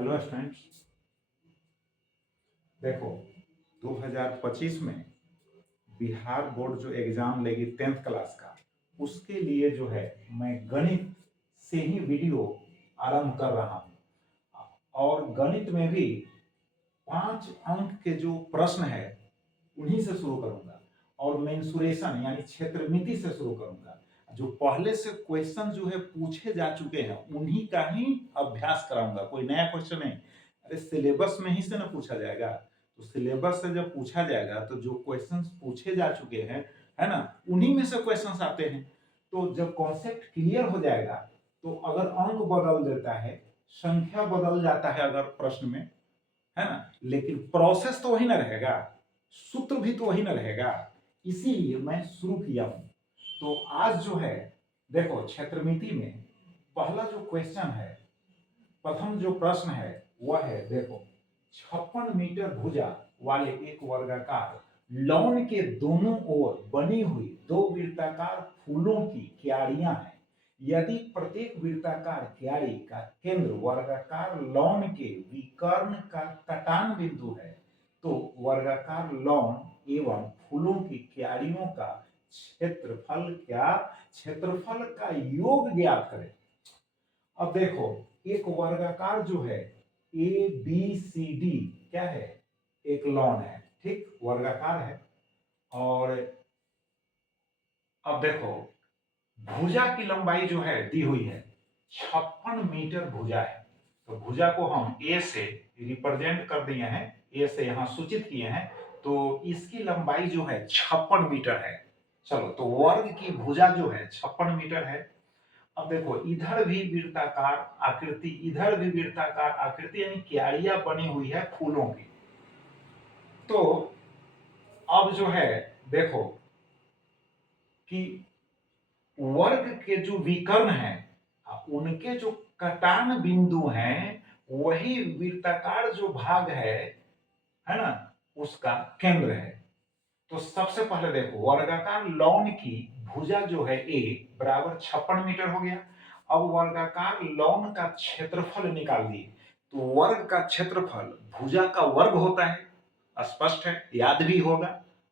Hello students, देखो 2025 में Bihar board जो एग्जाम लेगी 10th क्लास का, उसके लिए जो है मैं गणित से ही वीडियो आरंभ कर रहा हूँ। और गणित में भी 5 अंक के जो प्रश्न है उन्हीं से शुरू करूंगा और मेंसुरेशन यानी क्षेत्रमिति से शुरू करूंगा। जो पहले से क्वेश्चन जो है पूछे जा चुके हैं उन्हीं का ही अभ्यास कराऊंगा, कोई नया क्वेश्चन नहीं। अरे सिलेबस में ही से ना पूछा जाएगा, तो सिलेबस से जब पूछा जाएगा तो जो क्वेश्चंस पूछे जा चुके हैं, है ना, उन्हीं में से क्वेश्चंस आते हैं। तो जब कॉन्सेप्ट क्लियर हो जाएगा तो अगर अंक बदल देता है, संख्या बदल जाता है अगर प्रश्न में, है ना, लेकिन प्रोसेस तो वही ना रहेगा, सूत्र भी तो वही ना रहेगा। इसीलिए मैं शुरू किया हूं। तो आज जो है देखो, क्षेत्रमिति में पहला जो क्वेश्चन है, प्रथम जो प्रश्न है वह है, देखो 56 मीटर भुजा वाले एक वर्गाकार लौन के दोनों ओर बनी हुई दो वृत्ताकार फूलों की क्यारियां हैं। यदि प्रत्येक वृत्ताकार क्यारी का केंद्र वर्गाकार लौन के विकर्ण का कटान बिंदु है, तो वर्गाकार लौन एवं फूलों की क्यारियों का क्षेत्रफल क्या, क्षेत्रफल का योग ज्ञात करें। अब देखो, एक वर्गाकार जो है ए बी सी डी क्या है, एक लॉन है, ठीक, वर्गाकार है। और अब देखो, भुजा की लंबाई जो है दी हुई है 56 मीटर भुजा है। तो भुजा को हम ए से रिप्रेजेंट कर दिए हैं, ए से यहां सूचित किए हैं। तो इसकी लंबाई जो है 56 मीटर है। चलो, तो वर्ग की भुजा जो है 56 मीटर है। अब देखो, इधर भी वृत्ताकार आकृति, इधर भी वृत्ताकार आकृति, यानी क्यारियां बनी हुई है फूलों की। तो अब जो है देखो कि वर्ग के जो विकर्ण हैं उनके जो कटान बिंदु हैं वही वृत्ताकार जो भाग है ना, उसका केंद्र है। तो सबसे पहले देखो, वर्गाकार लौन की भुजा जो है ए बराबर 56 मीटर हो गया। अब वर्गाकार लौन का क्षेत्रफल निकाल दिए। तो वर्ग का क्षेत्रफल भुजा का वर्ग होता है, स्पष्ट है, याद भी होगा।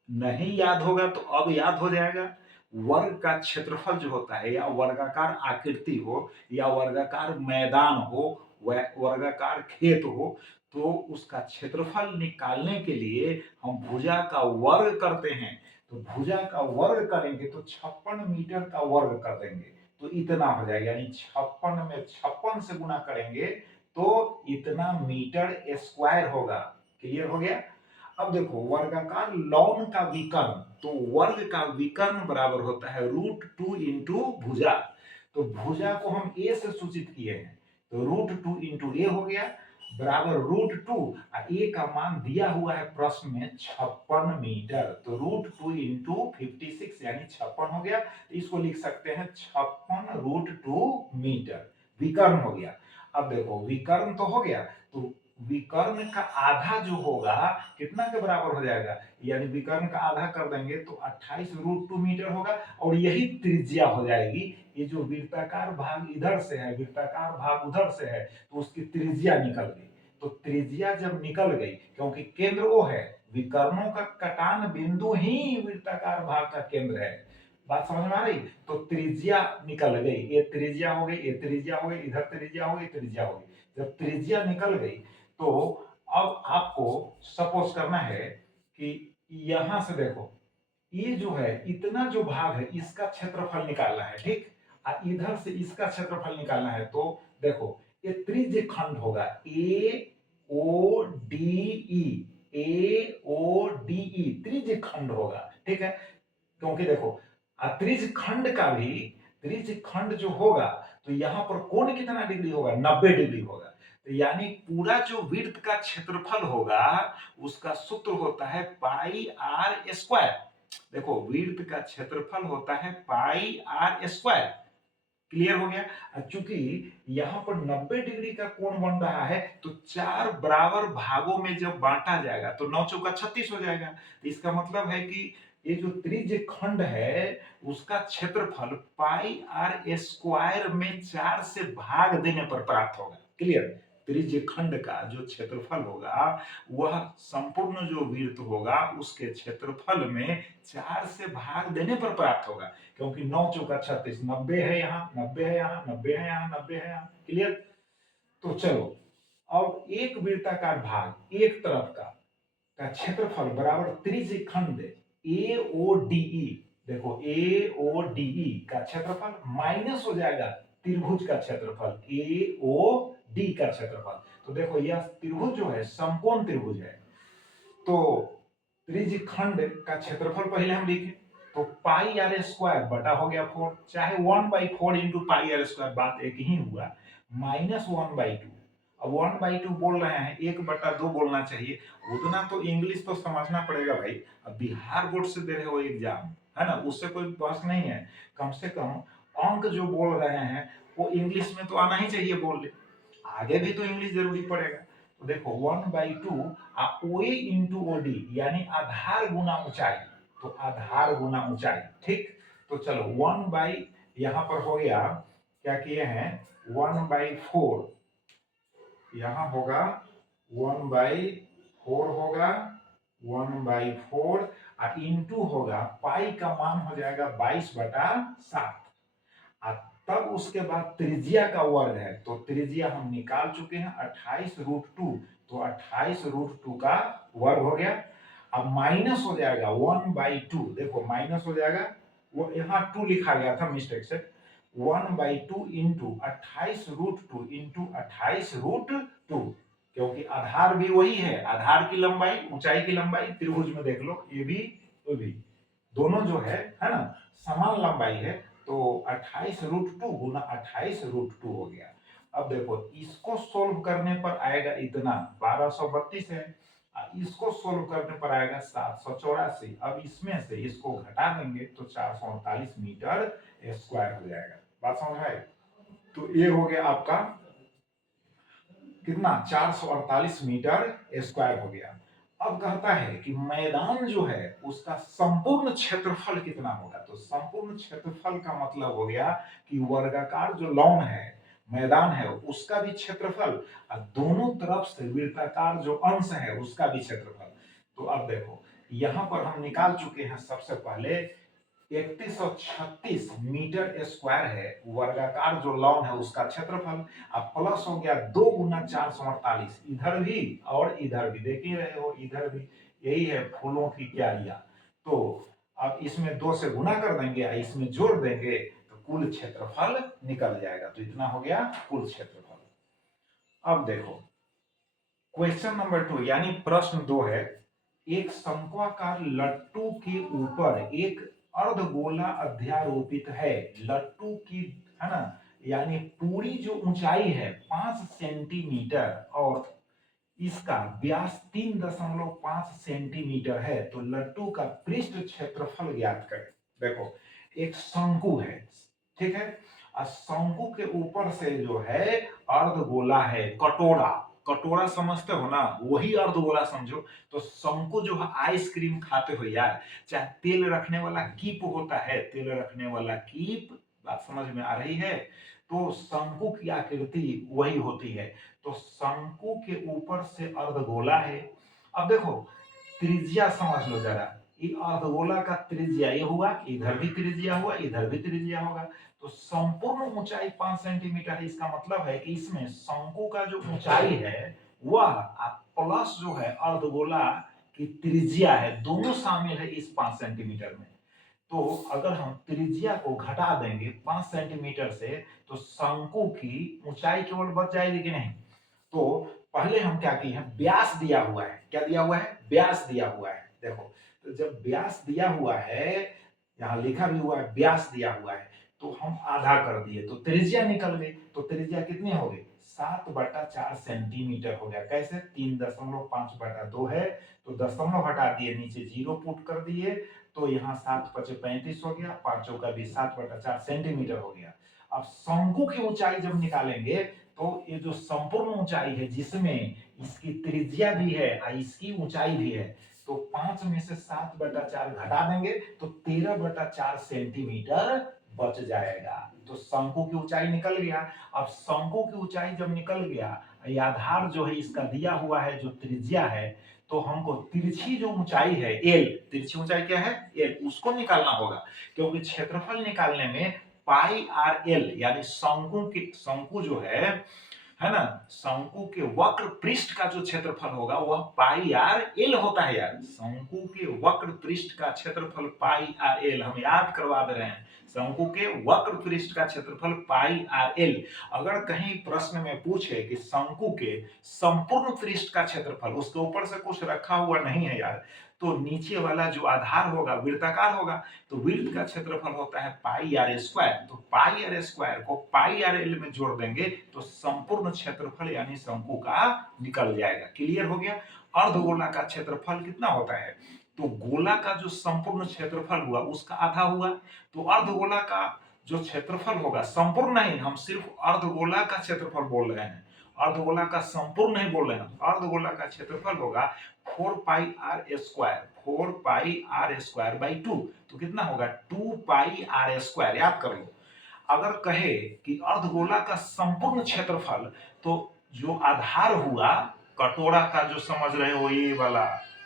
नहीं याद होगा तो अब याद हो जाएगा। वर्ग का क्षेत्रफल जो होता है, या वर्गाकार आकृति हो, या वर्गाकार मैदान हो, वर्गाकार खेत हो, तो उसका क्षेत्रफल निकालने के लिए हम भुजा का वर्ग करते हैं। तो भुजा का वर्ग करेंगे तो 56 मीटर का वर्ग कर देंगे तो इतना हो जाएगा, यानी 56 में 56 से गुना करेंगे तो इतना मीटर स्क्वायर होगा। क्लियर हो गया। अब देखो, वर्गाकार लौन का विकर्ण, तो वर्ग का विकर्ण बराबर होता है √2 इंटू भुजा। तो भुजा को हम ए से सूचित किए हैं, तो √2 इंटू ए हो गया बराबर √2। ए का मान दिया हुआ है प्रश्न में 56 मीटर, तो √2 इंटू 56 यानी 56 हो गया। तो इसको लिख सकते हैं 56 √2 मीटर, विकर्ण हो गया। अब देखो, विकर्ण तो हो गया, तो विकर्ण का आधा जो होगा कितना के बराबर हो जाएगा, यानी विकर्ण का आधा कर देंगे तो 28 √2 मीटर होगा, और यही त्रिज्या हो जाएगी। ये जो वृत्ताकार भाग इधर से है, वृत्ताकार भाग उधर से है, तो उसकी त्रिज्या निकल गई। तो त्रिज्या जब निकल गई, क्योंकि केंद्र वो है, विकर्णों का कटान बिंदु ही वृत्ताकार भाग का केंद्र है। बात समझ में आ रही। तो त्रिज्या निकल गई, ये त्रिज्या हो गई, ये त्रिज्या हो गई, इधर त्रिज्या हो गई, त्रिज्या हो गई। जब त्रिज्या निकल गई तो अब आपको सपोज करना है कि यहां से देखो, ये जो है इतना जो भाग है इसका क्षेत्रफल निकालना है, ठीक, इधर से इसका क्षेत्रफल निकालना है। तो देखो, ये त्रिज्य खंड होगा ए ओ डी ई, ए ओ डी ई त्रिज्य खंड होगा, ठीक है। क्योंकि देखो, त्रिज्य खंड का भी, त्रिज्य खंड जो होगा तो यहां पर कोण कितना डिग्री होगा, 90 डिग्री होगा। तो यानी पूरा जो वृत्त का क्षेत्रफल होगा उसका सूत्र होता है पाई आर स्क्वायर। देखो, वृत्त का क्षेत्रफल होता है पाई आर स्क्वायर। क्लियर हो गया। चूंकि यहां पर 90 डिग्री का कोण बन रहा है तो 4 बराबर भागों में जब बांटा जाएगा तो 9 चौका 36 हो जाएगा। तो इसका मतलब है कि ये जो त्रिज्य खंड है उसका क्षेत्रफल पाई आर स्क्वायर में 4 से भाग देने पर प्राप्त होगा। क्लियर। त्रिज्यखंड का जो क्षेत्रफल होगा वह संपूर्ण जो वृत्त होगा उसके क्षेत्रफल में 4 से भाग देने पर प्राप्त होगा, क्योंकि 9 चौका 36, 90 है यहाँ, 90 है यहाँ, 90 है यहाँ, 90 है यहाँ। क्लियर? तो चलो, अब एक वृत्ताकार भाग एक तरफ का क्षेत्रफल बराबर त्रिज्यखंड AODE, देखो AODE का क्षेत्रफल माइनस हो जाएगा त्रिभुज का क्षेत्रफल AOD का क्षेत्रफल। तो देखो यह त्रिभुज जो है समकोण त्रिभुज है, तो त्रिज्यखंड का क्षेत्रफल पहले हम लिखें तो पाई आर स्क्वायर बटा हो गया 4, चाहे 1/4 इंटू पाई आर स्क्वायर, बात एक ही हुआ, माइनस 1/2। अब 1/2 बोल रहे हैं, 1/2 बोलना चाहिए, उतना तो इंग्लिश तो समझना पड़ेगा भाई। अब बिहार बोर्ड से दे रहे हो एग्जाम, है ना, उससे कोई बहस नहीं है, कम से कम अंक जो बोल रहे हैं वो इंग्लिश में तो आना ही चाहिए बोल ले, आगे भी तो इंग्लिश जरूरी पड़ेगा। तो देखो 1/2 OA इंटू OD यानी आधार गुना ऊंचाई, तो आधार गुना ऊंचाई, ठीक। तो चलो 1 यहाँ पर हो गया, क्या किए हैं 1/4, यहाँ होगा 1/4 होगा 1/4 और इंटू होगा पाई का मान हो जाएगा 22/7, तब उसके बाद त्रिज्या का वर्ग है, तो त्रिज्या हम निकाल चुके हैं 28√2, तो 28√2 का वर्ग हो गया। अब माइनस हो जाएगा 1/2, देखो माइनस हो जाएगा, वो यहाँ 2 लिखा गया था मिस्टेक से, 1/2 इंटू 28√2 इंटू 28√2, क्योंकि आधार भी वही है, आधार की लंबाई ऊंचाई की लंबाई त्रिभुज में देख लो, ये भी दोनों जो है ना, समान लंबाई है, तो 28√2 गुना 28√2 हो गया। अब देखो इसको सोल्व करने पर आएगा इतना 1232 है, इसको सोल्व करने पर आएगा 784। अब इसमें से इसको घटा देंगे तो 448 मीटर स्क्वायर हो जाएगा। बात समझ आए? तो ये हो गया आपका कितना 448 मीटर स्क्वायर हो गया। अब कहता है कि मैदान जो है उसका संपूर्ण क्षेत्रफल कितना होगा, तो संपूर्ण क्षेत्रफल का मतलब हो गया कि वर्गाकार जो लॉन है, मैदान है, उसका भी क्षेत्रफल और दोनों तरफ से वृत्ताकार जो अंश है उसका भी क्षेत्रफल। तो अब देखो यहां पर हम निकाल चुके हैं, सबसे पहले 3136 मीटर स्क्वायर है वर्गाकार जो लॉन है उसका क्षेत्रफल, अब प्लस हो गया 2 गुना 448, इधर भी और इधर भी, देख ही रहे हो इधर भी, यही है फूलों की क्यारियां। तो अब इसमें 2 से गुना कर देंगे, इसमें जोड़ देंगे तो कुल क्षेत्रफल निकल जाएगा, तो इतना हो गया कुल क्षेत्रफल। अब देखो क्वेश्चन नंबर 2 यानी प्रश्न 2 है, एक शंक्वाकार लट्टू के ऊपर एक अर्धगोला अध्यारोपित है, लट्टू की, है ना, यानी पूरी जो ऊंचाई है 5 सेंटीमीटर और इसका व्यास 3.5 सेंटीमीटर है, तो लट्टू का पृष्ठ क्षेत्रफल ज्ञात करें। देखो एक शंकु है, ठीक है, और शंकु के ऊपर से जो है अर्धगोला है, कटोरा, कटोरा समझते हो ना, वही अर्धगोला समझो। तो शंकु जो है आइसक्रीम खाते हो यार, चाहे तेल रखने वाला कीप होता है, तेल रखने वाला कीप, बात समझ में आ रही है? तो शंकु की आकृति वही होती है, तो शंकु के ऊपर से अर्धगोला है। अब देखो त्रिज्या समझ लो जरा, ये अर्धगोला का त्रिज्या ये हुआ, इधर भी त्रिज्या हुआ, इधर भी त्रिज्या होगा, तो संपूर्ण ऊंचाई 5 सेंटीमीटर है, इसका मतलब है कि इसमें शंकु का जो ऊंचाई है वह प्लस जो है अर्धगोला की त्रिज्या है, दोनों शामिल है इस 5 सेंटीमीटर में। तो अगर हम त्रिज्या को घटा देंगे 5 सेंटीमीटर से तो शंकु की ऊंचाई केवल बच जाएगी कि नहीं। तो पहले हम क्या किए हैं, व्यास दिया हुआ है, क्या दिया हुआ है, व्यास दिया हुआ है। देखो तो जब व्यास दिया हुआ है, यहाँ लिखा भी हुआ है व्यास दिया हुआ है, तो हम आधा कर दिए तो त्रिज्या निकल गई, तो त्रिज्या कितनी हो गई 7/4 सेंटीमीटर हो गया। कैसे, 3.5/2 है, तो दशमलव हटा दिए, नीचे 0 पुट कर दिए, तो यहाँ 7×5 = 35 हो गया, 5 का भी 7/4 सेंटीमीटर हो गया। अब शंकु की ऊंचाई जब निकालेंगे तो ये जो संपूर्ण ऊंचाई है जिसमें इसकी त्रिज्या भी है और इसकी ऊंचाई भी है, तो 5 में से 7/4 घटा देंगे तो 13/4 सेंटीमीटर बच जाएगा। तो शंकु की ऊंचाई निकल गया। अब शंकु की ऊंचाई जब निकल गया, ये आधार जो है इसका दिया हुआ है, जो त्रिज्या है, तो हमको तिरछी जो ऊंचाई है एल, तिरछी ऊंचाई क्या है एल, उसको निकालना होगा। क्योंकि क्षेत्रफल निकालने में पाई आर एल यानी शंकु जो है ना, शंकु के वक्र पृष्ठ का जो क्षेत्रफल होगा वह पाई आर एल होता है यार। शंकु के वक्र पृष्ठ का क्षेत्रफल पाई आर एल, हम याद करवा दे रहे हैं। शंकु के वक्र पृष्ठ का क्षेत्रफल पाई आर एल। अगर कहीं प्रश्न में पूछे कि शंकु के संपूर्ण पृष्ठ का क्षेत्रफल, उसके ऊपर से कुछ रखा हुआ नहीं है यार, तो नीचे वाला जो आधार होगा वृत्ताकार होगा, तो वृत्त का क्षेत्रफल होता है पाई आर स्क्वायर। तो पाई आर स्क्वायर को पाई आर एल में जोड़ देंगे तो संपूर्ण क्षेत्रफल यानी शंकु का निकल जाएगा। क्लियर हो गया। अर्धगोला का क्षेत्रफल कितना होता है, तो गोला का जो संपूर्ण क्षेत्रफल हुआ उसका आधा हुआ। तो अर्धगोला का जो क्षेत्रफल होगा, संपूर्ण नहीं, हम सिर्फ अर्धगोला का क्षेत्रफल बोल रहे हैं, अर्धगोला का संपूर्ण नहीं बोल रहे हैं। अर्धगोला का क्षेत्रफल होगा 4 pi R square, 4 pi R square by 2। तो कितना होगा 2 पाई आर स्क्वायर। याद कर लो, अगर कहे कि अर्धगोला का संपूर्ण क्षेत्रफल, तो जो आधार हुआ कटोरा का, जो समझ रहे हो ये वाला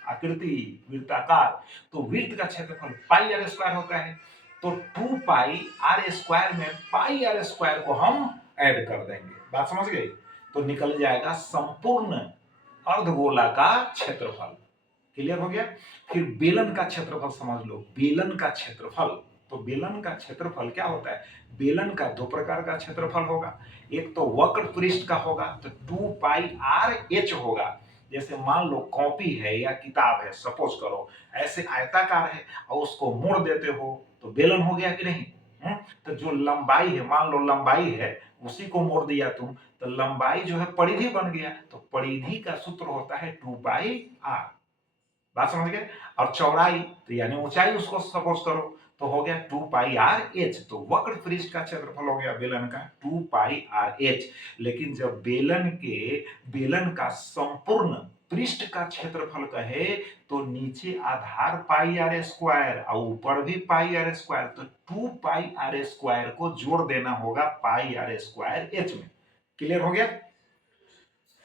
आकृति वृत्ताकार, तो वृत्त का क्षेत्रफल पाई आर स्क्वायर होता है। तो 2 पाई आर स्क्वायर में पाई आर स्क्वायर को हम ऐड कर देंगे। बात समझ गए। तो निकल जाएगा संपूर्ण अर्धगोला का क्षेत्रफल। क्लियर हो गया। फिर बेलन का क्षेत्रफल समझ लो, बेलन का क्षेत्रफल। तो बेलन का क्षेत्रफल क्या होता है, बेलन का दो प्रकार का क्षेत्रफल होगा। एक तो वक्र पृष्ठ का होगा, तो 2 पाई आर एच होगा। जैसे मान लो कॉपी है या किताब है, सपोज करो ऐसे आयताकार है और उसको मोड़ देते हो तो बेलन हो गया कि नहीं। तो जो लंबाई है, मान लो लंबाई है, उसी को मोड़ दिया तुम, तो लंबाई जो है परिधि बन गया। तो परिधि का सूत्र होता है 2 पाई आर। बात समझ गए। और चौड़ाई तो यानी ऊंचाई उसको सपोज करो, तो हो गया 2 पाई आर एच। तो वक्र पृष्ठ का क्षेत्रफल हो गया बेलन का 2 पाई आर एच। लेकिन जब बेलन का संपूर्ण पृष्ठ का क्षेत्रफल कहे, तो नीचे आधार पाई आर स्क्वायर और ऊपर भी पाई आर स्क्वायर, तो 2 पाई आर स्क्वायर को जोड़ देना होगा पाई आर स्क्वायर एच में। क्लियर हो गया।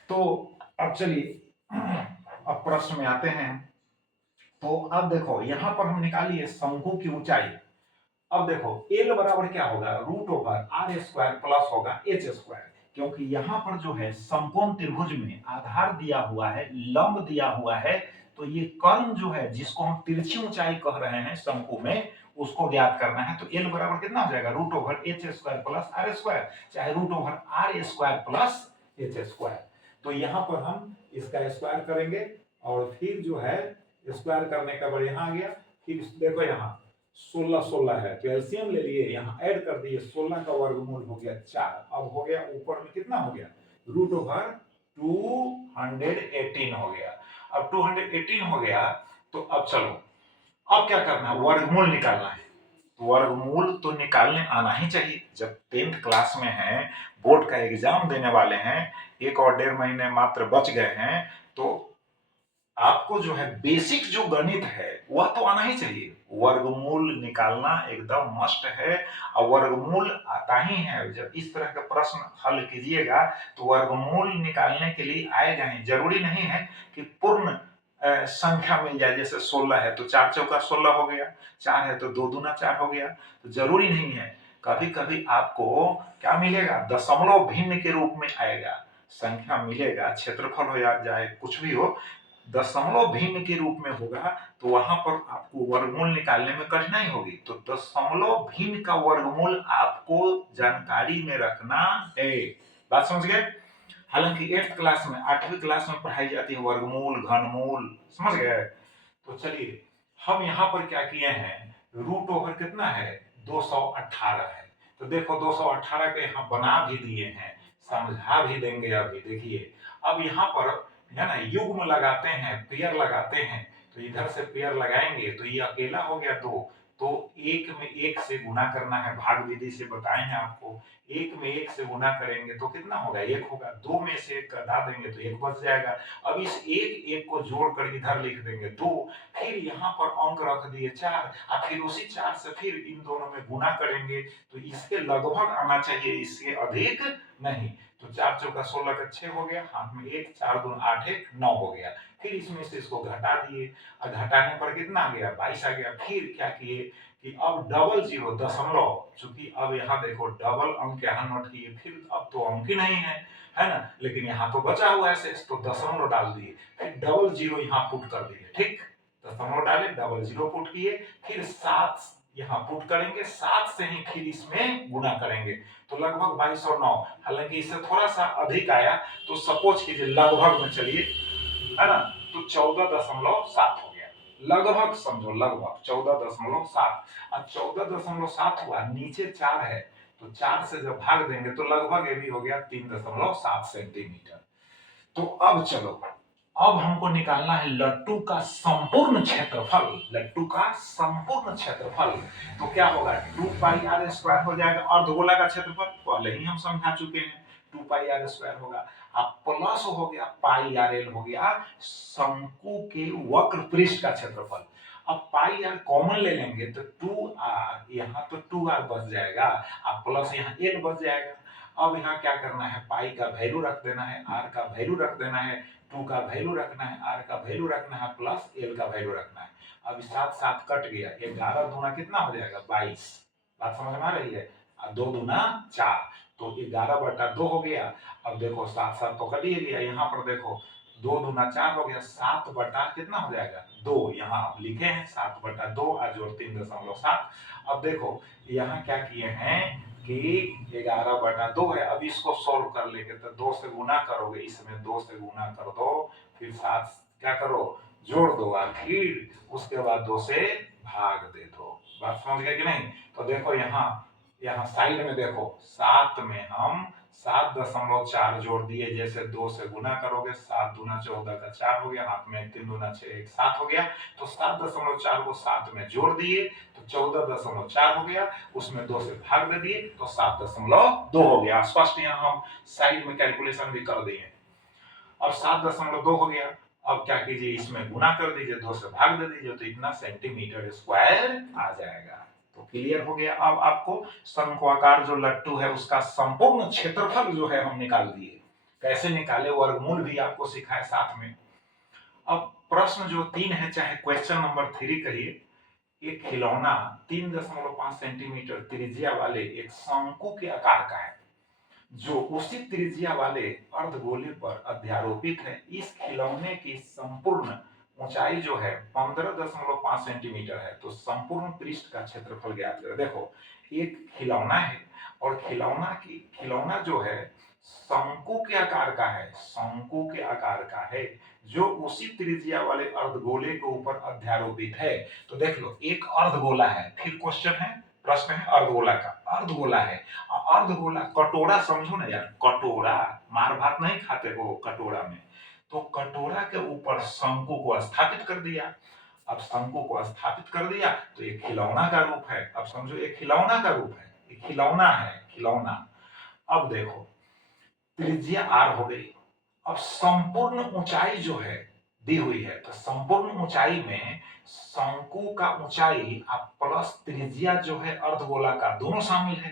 तो अब चलिए अब प्रश्न में आते हैं। तो अब देखो यहां पर हम निकालिए शंकु की ऊंचाई। अब देखो एल बराबर क्या होगा, root over R square plus होगा एच स्क्वायर। क्योंकि यहां पर जो है समकोण त्रिभुज में आधार दिया हुआ है, लंब दिया हुआ है, तो ये कर्ण जो है जिसको हम तिरछी ऊंचाई कह रहे हैं शंकु में, उसको ज्ञात करना है। तो एल बराबर कितना हो जाएगा, root over H square plus R square, चाहे root over R square plus H square. तो यहां पर हम इसका स्क्वायर करेंगे और फिर जो है स्क्वायर करने का बाद यहाँ आ गया। फिर देखो यहाँ 16 16 है तो एलसीएम ले लिए, यहाँ ऐड कर दिए, 16 का वर्गमूल हो गया 4। अब हो गया ऊपर में कितना हो गया, रूट ओवर 218 हो गया। अब 218 हो गया तो अब चलो, अब क्या करना है, वर्गमूल निकालना है। तो वर्गमूल तो निकालने आना ही चाहिए। जब 10th क्लास में है, बोर्ड का एग्जाम देने वाले हैं, 1 और 1.5 महीने मात्र बच गए हैं, तो आपको जो है बेसिक जो गणित है वह तो आना ही चाहिए। वर्गमूल निकालना एकदम मस्ट है। और वर्गमूल आता ही है, जब इस तरह का प्रश्न हल कीजिएगा तो वर्गमूल निकालने के लिए आएगा ही। जरूरी नहीं है कि पूर्ण संख्या मिल जाए। जैसे 16 है तो 4 चौका 16 हो गया, 4 है तो 2 दूना 4 हो गया। तो जरूरी नहीं है, कभी कभी आपको क्या मिलेगा, दशमलव भिन्न के रूप में आएगा, संख्या मिलेगा, क्षेत्रफल हो जाए कुछ भी हो, दशमलव भिन्न के रूप में होगा, तो वहां पर आपको वर्गमूल निकालने में कठिनाई होगी। तो दशमलव भिन्न का वर्गमूल आपको जानकारी में रखना है। बात समझ गए। हालांकि 8th क्लास में, 8वीं क्लास में पढ़ाई जाती है वर्गमूल, घनमूल, समझ गए। तो चलिए हम यहाँ पर क्या किए हैं, रूट ओवर कितना है 218 है। तो देखो 218 के यहाँ बना भी दिए हैं, समझा भी देंगे। अभी देखिए, अब यहाँ पर है ना युग्म लगाते हैं, पेयर लगाते हैं। तो इधर से पेयर लगाएंगे तो ये अकेला हो गया 2, तो एक में एक से गुना करना है, भाग विधि से बताए हैं आपको। एक में एक से गुना करेंगे तो कितना होगा, एक होगा। दो में से एक घटा देंगे तो एक बच जाएगा। अब इस एक एक को जोड़कर इधर लिख देंगे दो, फिर यहाँ पर अंक रख दिए चार, और फिर उसी चार से फिर इन दोनों में गुना करेंगे तो इसके लगभग आना चाहिए, इसके अधिक नहीं। तो 4 चौका 16 का 6 हो गया, हाथ में एक, 4 दूनी 8 1 9 हो गया। फिर इसमें से इसको घटा दिए, और घटाने पर कितना आ गया, 22 आ गया। फिर क्या किए कि अब डबल जीरो दशमलव, चूंकि अब यहाँ देखो डबल अंक यहाँ नोट किए, फिर अब तो अंक ही नहीं है ना, लेकिन यहाँ तो बचा हुआ है शेष, तो दशमलव डाल दिए, फिर डबल जीरो यहाँ पुट कर दिए, ठीक, दशमलव डाले, डबल जीरो पुट किए, फिर 7 यहाँ पुट करेंगे, 7 से ही फिर इसमें गुना करेंगे, तो लगभग 2209। हालांकि इससे थोड़ा सा अधिक आया, तो सपोज कीजिए लगभग में चलिए, है ना, तो 14.7 हो गया, लगभग समझो, लगभग 14.7। और 14.7 हुआ, नीचे 4 है, तो 4 से जब भाग देंगे तो लगभग ये भी हो गया 3.7 सेंटीमीटर। तो अब चलो, अब हमको निकालना है लट्टू का संपूर्ण क्षेत्रफल, लट्टू का संपूर्ण क्षेत्रफल। तो क्या होगा, 2 पाई आर स्क्वायर हो जाएगा, अर्धगोला का क्षेत्रफल पहले ही हम समझा चुके हैं, 2 पाई आर स्क्वायर होगा, अब प्लस हो गया पाई आर एल, हो गया शंकु के वक्र पृष्ठ का क्षेत्रफल। अब पाई आर कॉमन ले लेंगे तो 2 आर, यहाँ तो 2 आर बच जाएगा, अब प्लस यहाँ एल बच जाएगा। अब यहाँ क्या करना है, पाई का वैल्यू रख देना है, आर का वैल्यू रख देना है, 2 का वैल्यू रखना है, आर का वैल्यू रखना है, प्लस एल का वैल्यू रखना है। अब 7 7 कट गया, 11 दूना कितना हो जाएगा, 22। बात समझ में आ रही है, 2 दूना 4, तो 11/2 हो गया। अब देखो 7 7 तो कट ही गया, यहाँ पर देखो 2 दूना 4 हो गया, 7 बटा कितना हो जाएगा, 2, यहाँ आप लिखे हैं 7/2 और 3.7। अब देखो यहाँ क्या किए हैं कि 11/2 है, अब इसको सोल्व कर लेंगे, तो 2 से गुना करोगे, इसमें 2 से गुना कर दो, फिर 7 क्या करो, जोड़ दो, और फिर उसके बाद 2 से भाग दे दो। बात समझ गए कि नहीं। तो देखो यहाँ, यहाँ साइड में देखो, 7 में हम 7.4 जोड़ दिए, जैसे 2 से गुना करोगे, 7 दूना 14 का 4 हो गया, हाथ में 3 दूना 6 1 7 हो गया, तो 7.4 को 7 में जोड़ दिए तो 14.4 हो गया, उसमें 2 से भाग दे दिए तो 7.2 हो गया। स्पष्ट, यहाँ हम साइड में कैलकुलेशन भी कर दिए। अब 7.2 हो गया, अब क्या कीजिए, इसमें गुना कर दीजिए, 2 से भाग दे दीजिए, तो इतना सेंटीमीटर स्क्वायर आ जाएगा। तो क्लियर हो गया। अब आपको शंक्वाकार जो लट्टू है उसका संपूर्ण क्षेत्रफल जो है हम निकाल दिए। कैसे निकाले, वर्गमूल भी आपको सिखाए साथ में। अब प्रश्न जो 3 है, चाहे क्वेश्चन नंबर 3 कहिए, एक खिलौना 3.5 सेंटीमीटर त्रिज्या वाले एक शंकु के आकार का है, जो उसी त्रिज्या वाले अर्धगोले पर अध्यारोपित है। इस खिलौने की संपूर्ण ऊंचाई जो है 15.5 सेंटीमीटर है, तो संपूर्ण पृष्ठ का क्षेत्रफल ज्ञात करें। देखो एक खिलौना है, और खिलौना जो है शंकु के आकार का है, शंकु के आकार का है, जो उसी त्रिज्या वाले अर्धगोले के ऊपर अध्यारोपित है। तो देख लो, एक अर्धगोला है, फिर क्वेश्चन है, प्रश्न है अर्धगोला का, अर्धगोला है, अर्धगोला, कटोरा समझो ना यार, कटोरा, मार भात नहीं खाते हो कटोरा में, तो कटोरा के ऊपर शंकु को स्थापित कर दिया। अब शंकु को स्थापित कर दिया तो एक खिलौना का रूप है। अब समझो एक खिलौना का रूप है, एक खिलौना है, खिलौना। अब देखो त्रिज्या आर हो गई, अब संपूर्ण ऊंचाई जो है दी हुई है, तो संपूर्ण ऊंचाई में शंकु का ऊंचाई आप प्लस त्रिज्या जो है अर्धगोला का, दोनों शामिल है।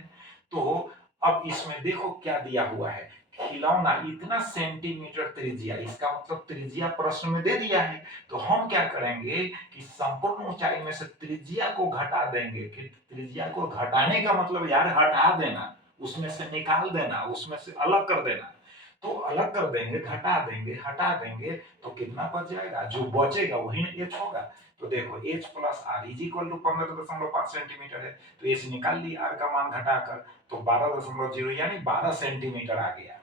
तो अब इसमें देखो क्या दिया हुआ है, खिलौना इतना सेंटीमीटर त्रिज्या, इसका मतलब त्रिज्या प्रश्न में दे दिया है। तो हम क्या करेंगे कि संपूर्ण ऊंचाई में से त्रिज्या को घटा देंगे, कि त्रिज्या को घटाने का मतलब यार हटा देना, उसमें से निकाल देना, उसमें से अलग कर देना। तो अलग कर देंगे, घटा देंगे, हटा देंगे, तो कितना बच जाएगा, जो बचेगा वही ना h होगा। तो देखो h plus R is equal to 15.5 centimetre है, तो h निकाल लिया आर का मान घटाकर, तो 12.0 यानी 12 सेंटीमीटर आ गया।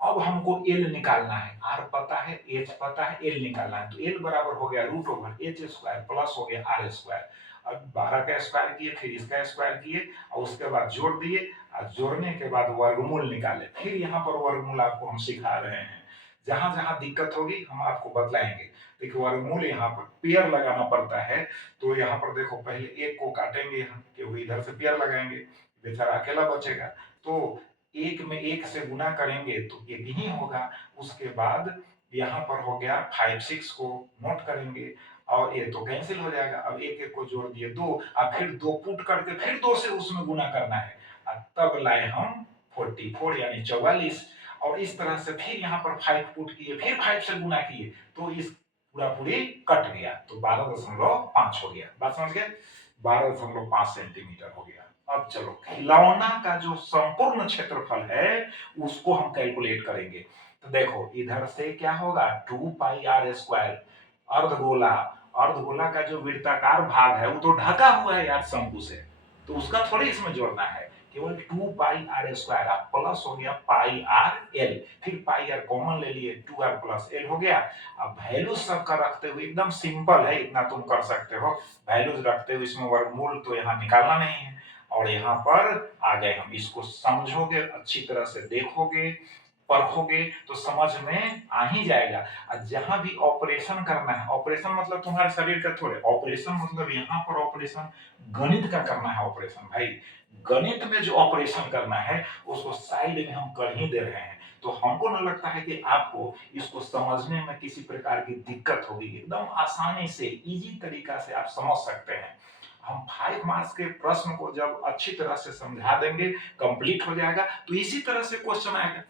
अब हमको L निकालना है, R पता है, H पता है, L निकालना है, तो L बराबर हो गया root over H square plus हो गया R स्क्वायर। अब 12 का स्क्वायर किए, फिर इसका स्क्वायर किए, और उसके बाद जोड़ दिए, और जोड़ने के बाद वर्गमूल निकाले। फिर यहाँ पर वर्गमूल आपको हम सिखा रहे हैं, जहां जहां दिक्कत होगी हम आपको बतलाएंगे। देखिए वर्गमूल यहाँ पर पेयर लगाना पड़ता है, तो यहाँ पर देखो पहले एक को काटेंगे यहाँ, क्योंकि इधर से पेयर लगाएंगे, बेचारा अकेला बचेगा। तो एक में एक से गुना करेंगे तो एक ही होगा। उसके बाद यहाँ पर हो गया 5 6 को नोट करेंगे और ये तो कैंसिल हो जाएगा। अब एक एक को जोड़ दिए 2, अब फिर 2 पुट करके फिर 2 से उसमें गुना करना है, और तब लाए हम 44 यानी 44। और इस तरह से फिर यहाँ पर 5 पुट किए, फिर 5 से गुना किए, तो इस पूरा पूरी कट गया, तो 12.5 हो गया। बात समझ गए? 12.5 सेंटीमीटर हो गया। अब चलो खिलौना का जो संपूर्ण क्षेत्रफल है उसको हम कैलकुलेट करेंगे। तो देखो इधर से क्या होगा 2 पाई आर स्क्वायर, अर्धगोला, अर्धगोला का जो वृत्ताकार भाग है वो तो ढका हुआ है यार शंकु से, तो उसका थोड़ी इसमें जोड़ना है, केवल 2 पाई आर स्क्वायर, आप प्लस हो गया पाई आर एल, फिर पाई आर कॉमन ले लिए 2r प्लस एल हो गया। अब वैल्यूज सबका रखते हुए एकदम सिंपल है, इतना तुम कर सकते हो, वैल्यूज रखते हुए इसमें वर्गमूल तो यहाँ निकालना नहीं है, और यहाँ पर आ गए हम, इसको समझोगे अच्छी तरह से देखोगे परखोगे तो समझ में आ ही जाएगा। और जहां भी ऑपरेशन करना है, ऑपरेशन मतलब तुम्हारे शरीर का थोड़े, ऑपरेशन मतलब यहाँ पर ऑपरेशन गणित का करना है। ऑपरेशन भाई गणित में जो ऑपरेशन करना है उसको साइड में हम कर ही दे रहे हैं, तो हमको न लगता है कि आपको इसको समझने में किसी प्रकार की दिक्कत होगी, एकदम आसानी से इजी तरीका से आप समझ सकते हैं। हम 5 मार्क्स के प्रश्न को जब अच्छी तरह से समझा देंगे, कंप्लीट हो जाएगा, तो इसी तरह से क्वेश्चन आएगा।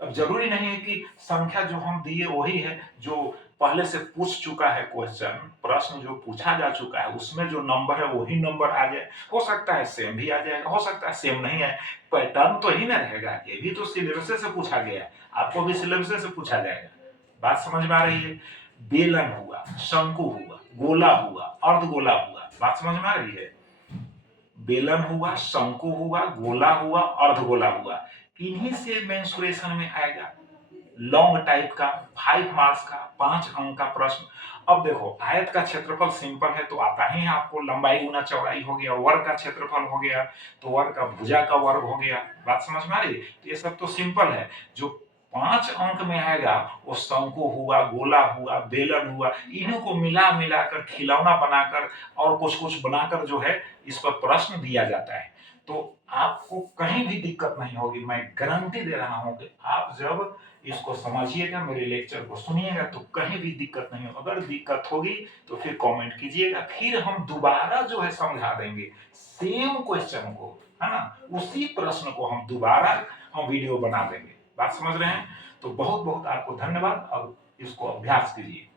अब जरूरी नहीं है कि संख्या जो हम दिए वही है जो पहले से पूछ चुका है, क्वेश्चन प्रश्न जो पूछा जा चुका है उसमें जो नंबर है वही नंबर आ जाए, हो सकता है सेम भी आ जाएगा, हो सकता है सेम नहीं है, पैटर्न तो ही ना रहेगा। ये भी तो सिलेबस से पूछा गया है, आपको भी सिलेबस से पूछा जाएगा। बात समझ में आ रही है? बेलन हुआ, शंकु हुआ, गोला हुआ, अर्धगोला हुआ, बात समझ में आ रही है? बेलन हुआ, शंकु हुआ, गोला हुआ, अर्धगोला हुआ, इन्हीं से मेंसुरेशन में आएगा लॉन्ग टाइप का 5 मार्क्स का 5 अंक का प्रश्न। अब देखो आयत का क्षेत्रफल सिंपल है तो आता ही है आपको, लंबाई गुना चौड़ाई हो गया, वर्ग का क्षेत्रफल हो गया तो वर्ग का भुजा का वर्ग हो गया। बात समझ में आ रही है? तो ये सब तो सिंपल है। जो 5 अंक में आएगा वो शंकु हुआ, गोला हुआ, बेलन हुआ, इन्हीं को मिला मिलाकर खिलौना बनाकर और कुछ कुछ बनाकर जो है इस पर प्रश्न दिया जाता है। तो आपको कहीं भी दिक्कत नहीं होगी, मैं गारंटी दे रहा हूं कि आप जब इसको समझिएगा, मेरे लेक्चर को सुनिएगा तो कहीं भी दिक्कत नहीं हो। अगर दिक्कत होगी तो फिर कमेंट कीजिएगा, फिर हम दोबारा जो है समझा देंगे सेम क्वेश्चन को, है ना, उसी प्रश्न को हम दोबारा हम वीडियो बना देंगे। बात समझ रहे हैं? तो बहुत बहुत आपको धन्यवाद। अब इसको अभ्यास कीजिए।